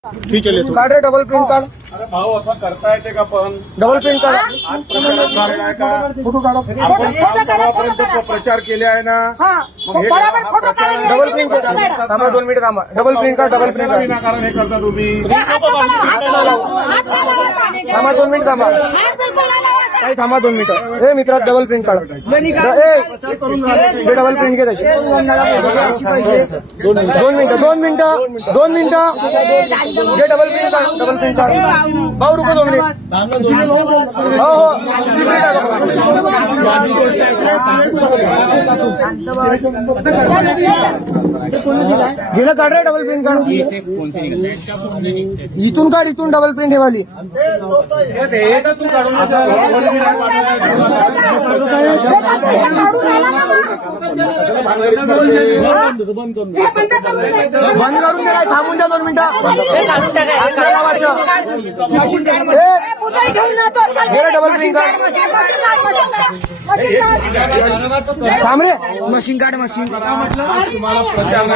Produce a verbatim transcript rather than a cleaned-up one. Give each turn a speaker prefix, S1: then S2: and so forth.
S1: ठीक आहे
S2: काढ रे डबल प्रिंट काढ.
S1: अरे भाऊ असं करता येते का पण
S2: डबल प्रिंट काढ.
S1: आज प्रचारात झालेला आहे का?
S2: फोटो काढा.
S1: आपण काम गावापर्यंत प्रचार केले आहे ना. मग हे हा प्रचार
S2: डबल प्रिंट थांबा दोन मिनिट थांबा. डबल प्रिंट काढ. डबल प्रिंट
S1: कशाला
S2: काढ.
S1: विनाकारण हे करता तुम्ही.
S2: थांबा दोन मिनिट थांबा. काही थांबा दोन मिनिटं. ए मित्रा डबल प्रिंट काढ. ए डबल प्रिंट घे त्याची. दोन मिनिटं दोन मिनिटं दोन मिनिटं घे डबल प्रिंट काढ. डबल प्रिंट काढ. भाऊ रुको दोन मिनिट. हो हो गेलं काढ रे डबल प्रिंट काढ. इथून काढ. इथून डबल प्रिंट हे वाली. बंद करून दे. थांबून द्या दोन मिनिटं. डबल प्रिंट काढ. थांब रे. मशीन काढ. मशीन
S1: तुम्हाला प्रचार